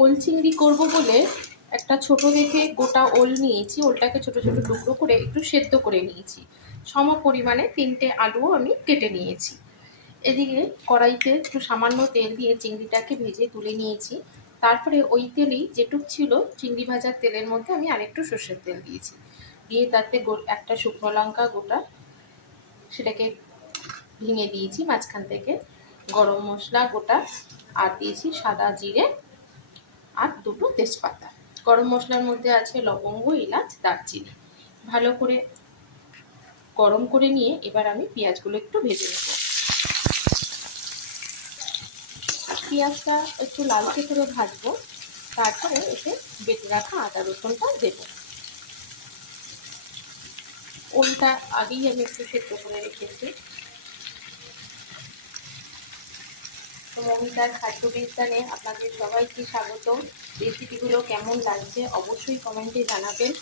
ওল চিংড়ি করব বলে একটা ছোট দেখে গোটা ওল নিয়েছি। ওলটাকে ছোট ছোট টুকরো করে একটু সেদ্ধ করে নিয়েছি। সম পরিমাণে 3টে আলুও আমি কেটে নিয়েছি। এদিকে কড়াইতে একটু সামান্য তেল দিয়ে চিংড়িটাকে ভেজে তুলে নিয়েছি। তারপরে ওই তেলেই যেটুক ছিল চিংড়ি ভাজার তেলের মধ্যে আমি আরেকটু সর্ষের তেল দিয়েছি। দিয়ে তাতে একটা শুকনো লঙ্কা গোটা সেটাকে ভেঙে দিয়েছি মাঝখান থেকে, গরম মশলা গোটা আর দিয়েছি সাদা জিরে আর 2টো তেজপাতা। গরম মশলার মধ্যে আছে লবঙ্গ, এলাচ, দারচিনি। ভালো করে গরম করে নিয়ে এবার আমি পেঁয়াজগুলো একটু ভেজে নেব। পেঁয়াজটা একটু লালচে করে ভাজবো, তারপরে এতে বেটে রাখা আদা রসুনটা দেবো। ওলটা আগেই আমি একটু সেদ্ধ করে রেখেছি। তো মমিতার খাদ্য বিজ্ঞানে আপনাদের সবাইকে স্বাগত। রেসিপিগুলো কেমন লাগছে অবশ্যই কমেন্টে জানাবেন।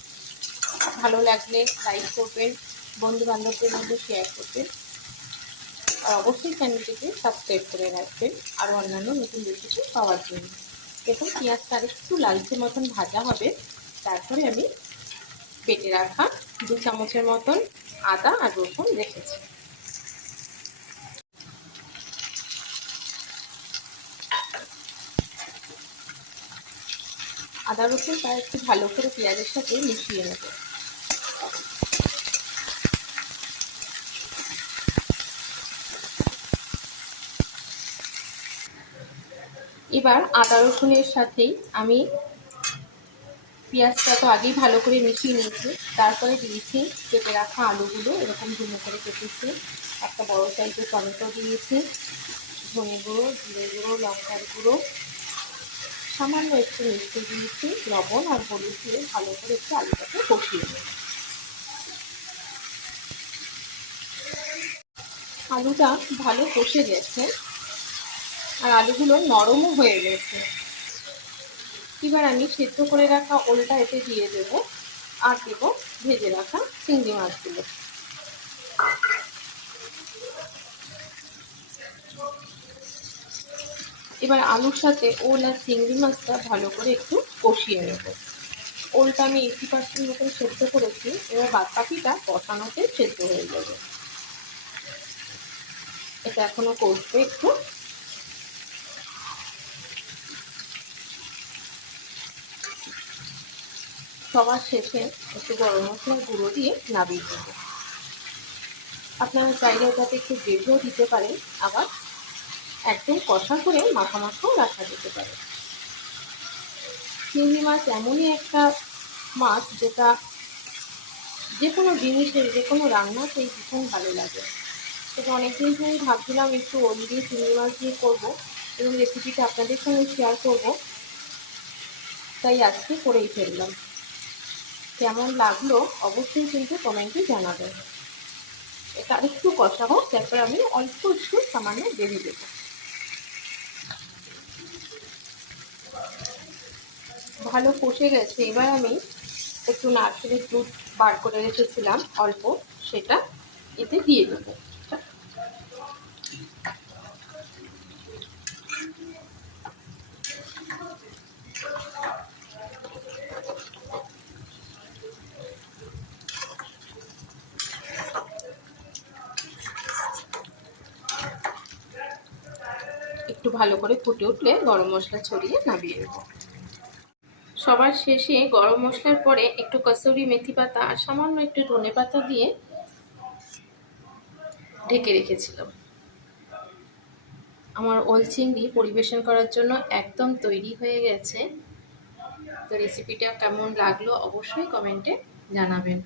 ভালো লাগলে লাইক করবেন, বন্ধু বান্ধবদের মধ্যে শেয়ার করবেন, আর অবশ্যই চ্যানেলটিকে সাবস্ক্রাইব করে রাখবেন আরও অন্যান্য নতুন রেসিপি পাওয়ার জন্য। দেখুন পেঁয়াজটা একটু লালচে মতন ভাজা হবে, তারপরে আমি বেটে রাখা 2 চামচের মতন আদা আর রসুন রেখেছি। আদা রসুনটা একটু ভালো করে পেঁয়াজের সাথে মিশিয়ে নেব। এবার আদা রসুনের সাথেই আমি পেঁয়াজটা তো আগেই ভালো করে মিশিয়ে নিয়েছি, তারপরে দিয়েছি কেটে রাখা আলুগুলো, এরকম ঝুমো করে কেটেছি। একটা বড় সাইজের টমেটো দিয়েছি, ধনে গুঁড়ো, জিরে গুঁড়ো, লঙ্কার গুঁড়ো, সামান্য একটু মিষ্টি দিয়েছি, লবণ আর হলুদ দিয়ে ভালো করে একটু আলুটাকে কষিয়ে নেব। আলুটা ভালো কষে গেছে আর আলুগুলো নরমও হয়ে গেছে। এবার আমি সেদ্ধ করে রাখা ওলটা এতে দিয়ে দেব আর দেব ভেজে রাখা চিংড়ি মাছগুলো। এবার আলুর সাথে ওল আর চিংড়ি মাছটা ভালো করে একটু কষিয়ে নেব। ওলটা আমি 80% মতন সেদ্ধ করেছি, এবার বাদ বাকিটা কষানোতে সেদ্ধ হয়ে যাবে। এটা এখনো কষবে একটু। সবার শেষে একটু গরম মশলার গুঁড়ো দিয়ে নামিয়ে দেবো। আপনারা চাইলে ওটাতে একটু গ্রেভিও দিতে পারেন, আবার একদম কষা করে মাখা মাখাও রাখা যেতে পারে। চিংড়ি মাছ এমনই একটা মাছ যেটা যে কোনো জিনিসের যে কোনো রান্নাতেই ভীষণ ভালো লাগে। তবে অনেকদিন ধরেই ভাবছিলাম একটু ওল দিয়ে চিংড়ি মাছ দিয়ে করবো এবং রেসিপিটা আপনাদের সঙ্গে শেয়ার করব, তাই আজকে করেই ফেললাম। কেমন লাগলো অবশ্যই কিন্তু কমেন্টে জানাবেন। এটা একটু কষা হোক, তারপর আমি অল্প একটু সামান্য গ্রেভি দেবো। ভালো কষে গেছে, এবার আমি একটু নারকেলের দুধ বার করে রেখেছিলাম অল্প, সেটা এতে দিয়ে দেবো। একটু ভালো করে ফুটে উঠলে গরম মশলা ছড়িয়ে নামিয়ে নেব। সবার শেষে গরম মশলার পরে একটু কসুরি মেথি পাতা আর সামান্য একটু ধনে পাতা দিয়ে ঢেকে রেখেছিলাম। আমার ওল চিংড়ি পরিবেশন করার জন্য একদম তৈরি হয়ে গেছে। তো রেসিপিটা কেমন লাগলো অবশ্যই কমেন্টে জানাবেন।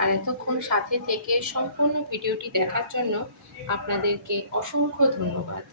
আর এতক্ষণ সাথে থেকে সম্পূর্ণ ভিডিওটি দেখার জন্য আপনাদেরকে অসংখ্য ধন্যবাদ।